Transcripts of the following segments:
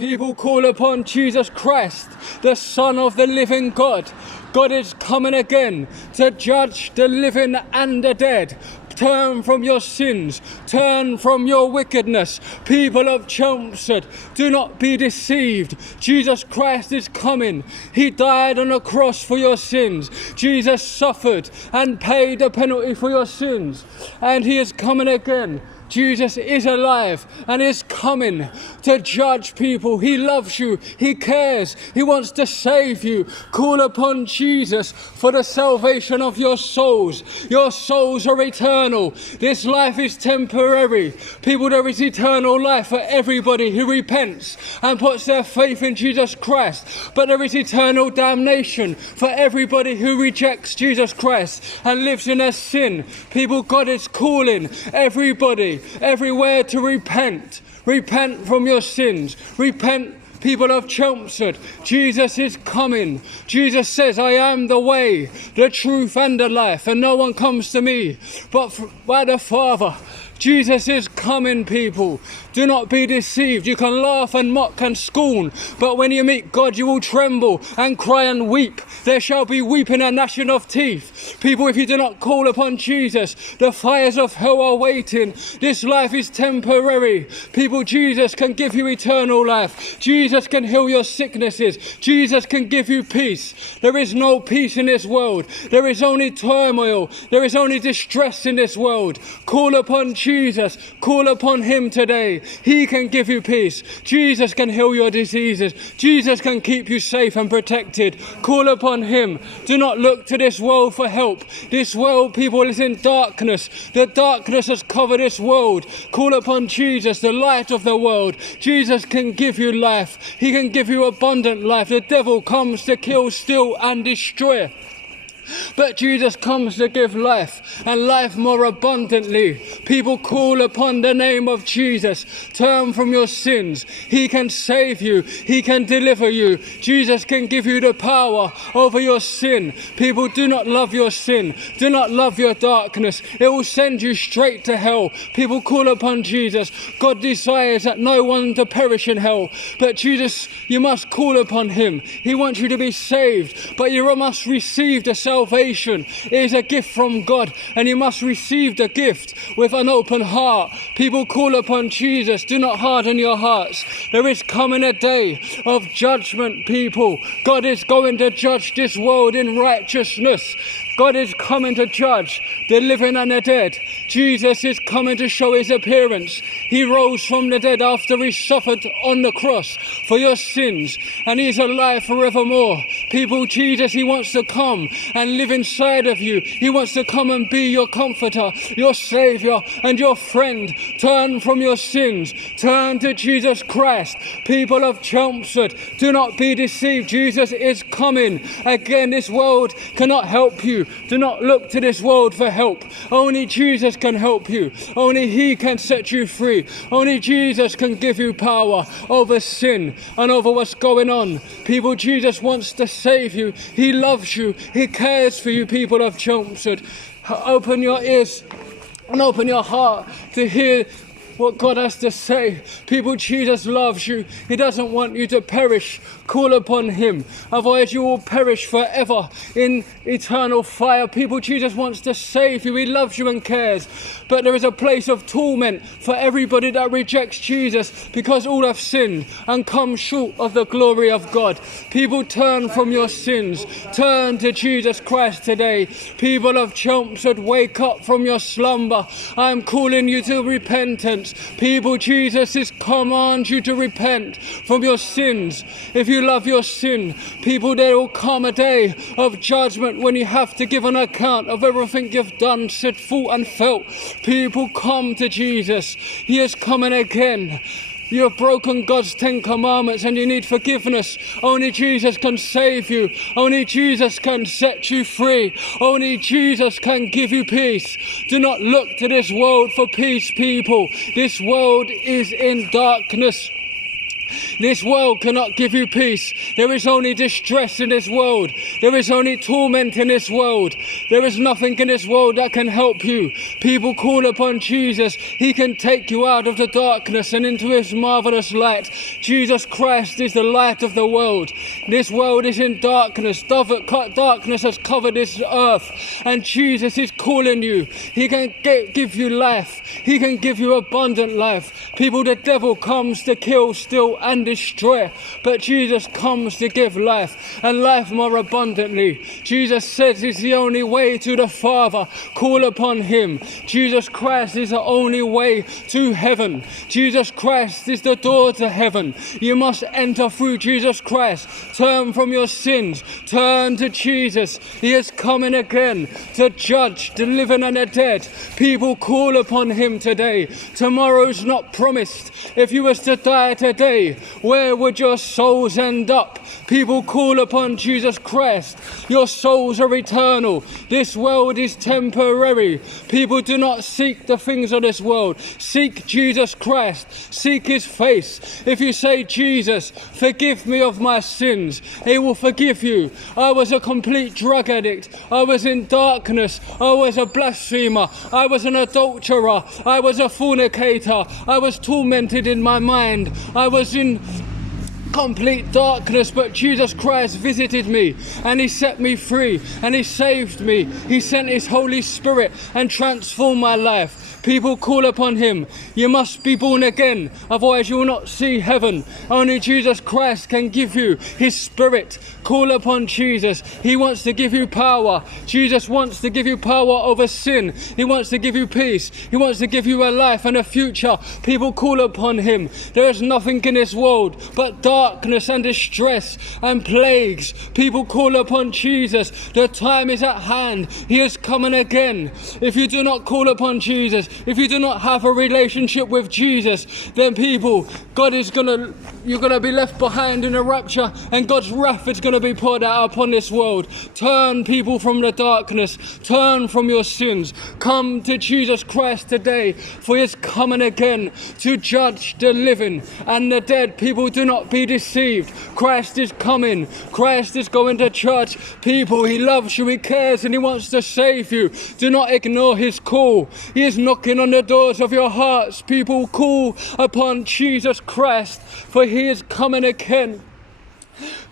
People call upon Jesus Christ, the Son of the living God. God is coming again to judge the living and the dead. Turn from your sins, turn from your wickedness. People of Chelmsford, do not be deceived. Jesus Christ is coming. He died on a cross for your sins. Jesus suffered and paid the penalty for your sins. And he is coming again. Jesus is alive and is coming to judge people. He loves you. He cares. He wants to save you. Call upon Jesus for the salvation of your souls. Your souls are eternal. This life is temporary. People, there is eternal life for everybody who repents and puts their faith in Jesus Christ. But there is eternal damnation for everybody who rejects Jesus Christ and lives in their sin. People, God is calling everybody everywhere to repent. Repent from your sins. Repent, people of Chelmsford. Jesus is coming. Jesus says, I am the way, the truth and the life, and no one comes to me but by the Father. Jesus is coming, people. Do not be deceived. You can laugh and mock and scorn, but when you meet God, you will tremble and cry and weep. There shall be weeping and gnashing of teeth. People, if you do not call upon Jesus, the fires of hell are waiting. This life is temporary. People, Jesus can give you eternal life. Jesus can heal your sicknesses. Jesus can give you peace. There is no peace in this world. There is only turmoil. There is only distress in this world. Call upon Jesus. Call upon him today. He can give you peace. Jesus can heal your diseases. Jesus can keep you safe and protected. Call upon him. Do not look to this world for help. This world, people, is in darkness. The darkness has covered this world. Call upon Jesus, the light of the world. Jesus can give you life. He can give you abundant life. The devil comes to kill, steal and destroy. But Jesus comes to give life, and life more abundantly. People, call upon the name of Jesus. Turn from your sins. He can save you. He can deliver you. Jesus can give you the power over your sin. People, do not love your sin. Do not love your darkness. It will send you straight to hell. People, call upon Jesus. God desires that no one to perish in hell. But Jesus, you must call upon him. He wants you to be saved, but you must receive the salvation. It is a gift from God, and you must receive the gift with an open heart. People, call upon Jesus. Do not harden your hearts. There is coming a day of judgment, people. God is going to judge this world in righteousness. God is coming to judge the living and the dead. Jesus is coming to show his appearance. He rose from the dead after he suffered on the cross for your sins, and he is alive forevermore. People, Jesus, he wants to come and live inside of you. He wants to come and be your comforter, your savior and your friend. Turn from your sins. Turn to Jesus Christ. People of Chelmsford, do not be deceived. Jesus is coming again. This world cannot help you. Do not look to this world for help. Only Jesus can help you. Only he can set you free. Only Jesus can give you power over sin and over what's going on. People, Jesus wants to save you. He loves you. He cares for you, people of Chelmsford. Open your ears and open your heart to hear what God has to say. People, Jesus loves you. He doesn't want you to perish. Call upon him. Otherwise you will perish forever in eternal fire. People, Jesus wants to save you. He loves you and cares. But there is a place of torment for everybody that rejects Jesus, because all have sinned and come short of the glory of God. People, turn from your sins. Turn to Jesus Christ today. People of Chelmsford, wake up from your slumber. I am calling you to repentance. People, Jesus is commands you to repent from your sins. If you love your sin, people, there will come a day of judgment when you have to give an account of everything you've done, said, thought and felt. People, come to Jesus. He is coming again. You have broken God's 10 commandments and you need forgiveness. Only Jesus can save you. Only Jesus can set you free. Only Jesus can give you peace. Do not look to this world for peace, people. This world is in darkness. This world cannot give you peace. There is only distress in this world. There is only torment in this world. There is nothing in this world that can help you. People call upon Jesus. He can take you out of the darkness and into his marvelous light. Jesus Christ is the light of the world. This world is in darkness. Darkness has covered this earth, and Jesus is calling you. He can give you life. He can give you abundant life. People, the devil comes to kill, steal and destroy, but Jesus comes to give life, and life more abundantly. Jesus says it's the only way to the Father. Call upon him. Jesus Christ is the only way to heaven. Jesus Christ is the door to heaven. You must enter through Jesus Christ. Turn from your sins. Turn to Jesus. He is coming again to judge the living and the dead. People, call upon him today. Tomorrow's not promised. If you was to die today, where would your souls end up? People, call upon Jesus Christ. Your souls are eternal. This world is temporary. People, do not seek the things of this world. Seek Jesus Christ. Seek his face. If you say, Jesus, forgive me of my sins, he will forgive you. I was a complete drug addict. I was in darkness. I was a blasphemer. I was an adulterer. I was a fornicator. I was tormented in my mind. I was in complete darkness, but Jesus Christ visited me and he set me free and he saved me. He sent his Holy Spirit and transformed my life. People, call upon him. You must be born again, otherwise you will not see heaven. Only Jesus Christ can give you his Spirit. Call upon Jesus. He wants to give you power. Jesus wants to give you power over sin. He wants to give you peace. He wants to give you a life and a future. People, call upon him. There is nothing in this world but darkness and distress and plagues. People, call upon Jesus. The time is at hand. He is coming again. If you do not call upon Jesus, if you do not have a relationship with Jesus, then people, you're gonna be left behind in a rapture, and God's wrath is gonna be poured out upon this world. Turn, people, from the darkness. Turn from your sins. Come to Jesus Christ today, for he is coming again to judge the living and the dead. People, do not be deceived. Christ is coming. Christ is going to church. People, he loves you, he cares, and he wants to save you. Do not ignore his call. He is knocking on the doors of your hearts. People, call upon Jesus Christ, for he is coming again.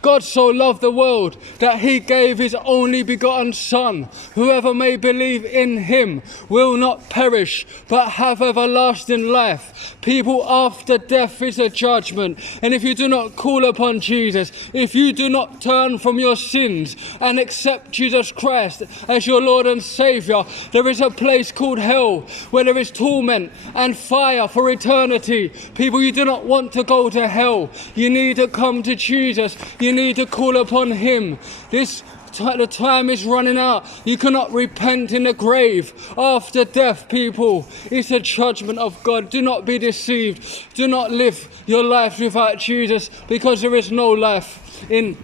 God so loved the world that he gave his only begotten Son. Whoever may believe in him will not perish, but have everlasting life. People, after death is a judgment. And if you do not call upon Jesus, if you do not turn from your sins and accept Jesus Christ as your Lord and Savior, there is a place called hell where there is torment and fire for eternity. People, you do not want to go to hell. You need to come to Jesus. You need to call upon him. The time is running out. You cannot repent in the grave after death, people. It's a judgment of God. Do not be deceived. Do not live your life without Jesus, because there is no life in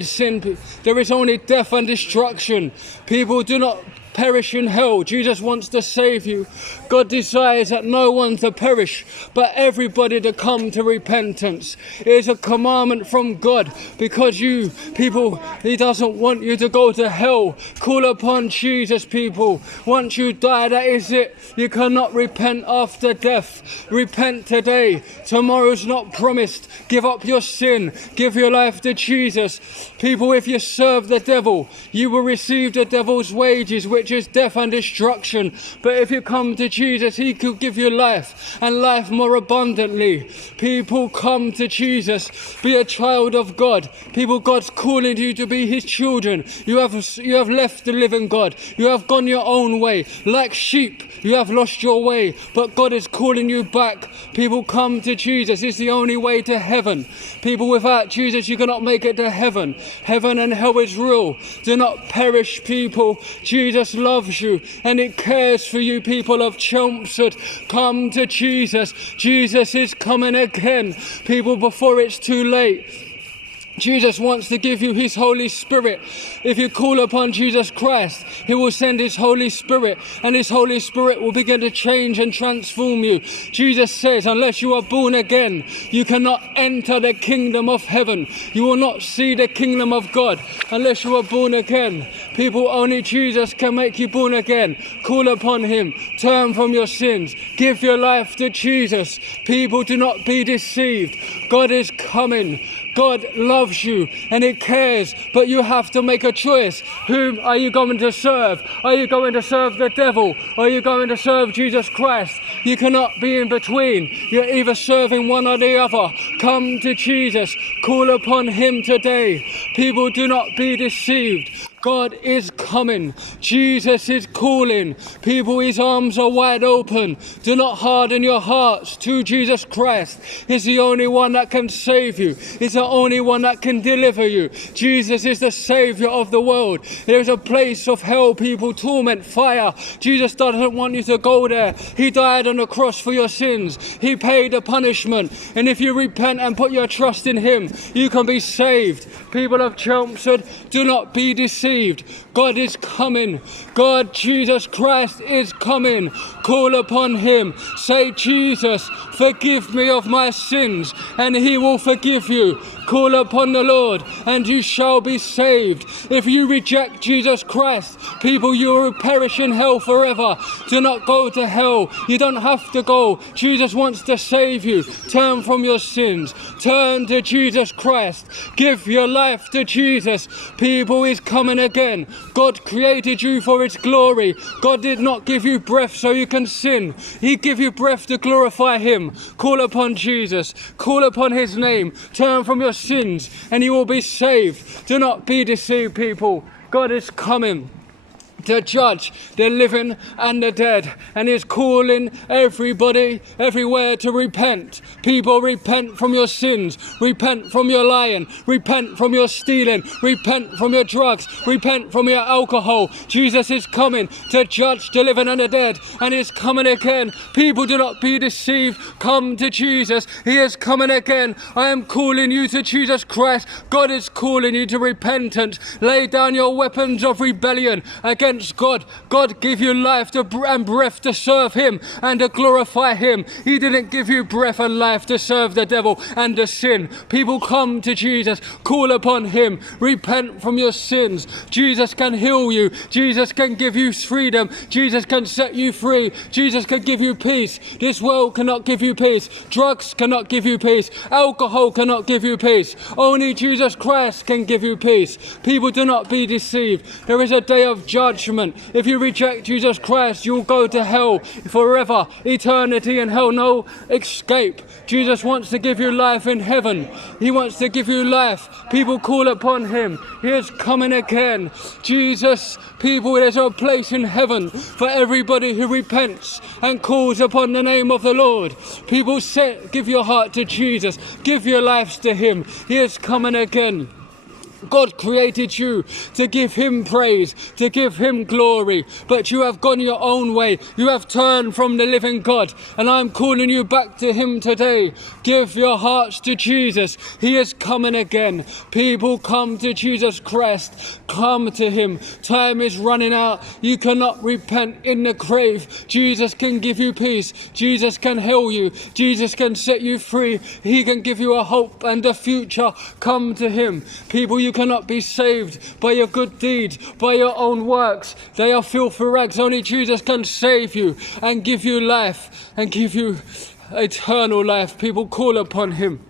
sin. There is only death and destruction. People, do not perish in hell. Jesus wants to save you. God desires that no one to perish, but everybody to come to repentance. It is a commandment from God, because you, people, he doesn't want you to go to hell. Call upon Jesus, people. Once you die, that is it. You cannot repent after death. Repent today. Tomorrow's not promised. Give up your sin. Give your life to Jesus. People, if you serve the devil, you will receive the devil's wages, which is death and destruction. But if you come to Jesus, he could give you life, and life more abundantly. People, come to Jesus. Be a child of God. People, God's calling you to be his children. You have left the living God. You have gone your own way. Like sheep, you have lost your way, but God is calling you back. People, come to Jesus. It's the only way to heaven. People, without Jesus, you cannot make it to heaven. Heaven and hell is real. Do not perish, people. Jesus loves you and he cares for you, people of Chelmsford. Come to Jesus. Jesus is coming again. People, before it's too late. Jesus wants to give you his Holy Spirit. If you call upon Jesus Christ, he will send his Holy Spirit, and his Holy Spirit will begin to change and transform you. Jesus says, unless you are born again, you cannot enter the kingdom of heaven. You will not see the kingdom of God unless you are born again. People, only Jesus can make you born again. Call upon him. Turn from your sins. Give your life to Jesus. People, do not be deceived. God is coming. God loves you and he cares, but you have to make a choice. Whom are you going to serve? Are you going to serve the devil? Or are you going to serve Jesus Christ? You cannot be in between. You're either serving one or the other. Come to Jesus. Call upon him today. People, do not be deceived. God is coming. Jesus is calling. People, his arms are wide open. Do not harden your hearts to Jesus Christ. He's the only one that can save you. He's the only one that can deliver you. Jesus is the Savior of the world. There's a place of hell, people, torment, fire. Jesus doesn't want you to go there. He died on the cross for your sins. He paid the punishment. And if you repent and put your trust in him, you can be saved. People of Chelmsford, do not be deceived. God is coming. God, Jesus Christ is coming. Call upon him. Say, Jesus, forgive me of my sins, and he will forgive you. Call upon the Lord and you shall be saved. If you reject Jesus Christ, people, you will perish in hell forever. Do not go to hell. You don't have to go. Jesus wants to save you. Turn from your sins. Turn to Jesus Christ. Give your life to Jesus. People, is coming again. God created you for his glory. God did not give you breath so you can sin. He gave you breath to glorify him. Call upon Jesus. Call upon his name. Turn from your sins and you will be saved. Do not be deceived, people. God is coming to judge the living and the dead, and is calling everybody everywhere to repent. People, repent from your sins, repent from your lying, repent from your stealing, repent from your drugs, repent from your alcohol. Jesus is coming to judge the living and the dead, and is coming again. People, do not be deceived. Come to Jesus. He is coming again. I am calling you to Jesus Christ. God is calling you to repentance. Lay down your weapons of rebellion against God. God gave you life and breath to serve him and to glorify him. He didn't give you breath and life to serve the devil and to sin. People, come to Jesus. Call upon him. Repent from your sins. Jesus can heal you. Jesus can give you freedom. Jesus can set you free. Jesus can give you peace. This world cannot give you peace. Drugs cannot give you peace. Alcohol cannot give you peace. Only Jesus Christ can give you peace. People, do not be deceived. There is a day of judgment. If you reject Jesus Christ, you'll go to hell forever. Eternity in hell, no escape. Jesus wants to give you life in heaven. He wants to give you life. People, call upon him. He is coming again. Jesus, people, there's a place in heaven for everybody who repents and calls upon the name of the Lord. People, give your heart to Jesus. Give your lives to him. He is coming again. God created you to give him praise, to give him glory, but you have gone your own way. You have turned from the living God, and I'm calling you back to him today. Give your hearts to Jesus. He is coming again. People, come to Jesus Christ. Come to him. Time is running out. You cannot repent in the grave. Jesus can give you peace. Jesus can heal you. Jesus can set you free. He can give you a hope and a future. Come to him. People, you cannot be saved by your good deeds, by your own works. They are filthy rags. Only Jesus can save you and give you life and give you eternal life. People, call upon him.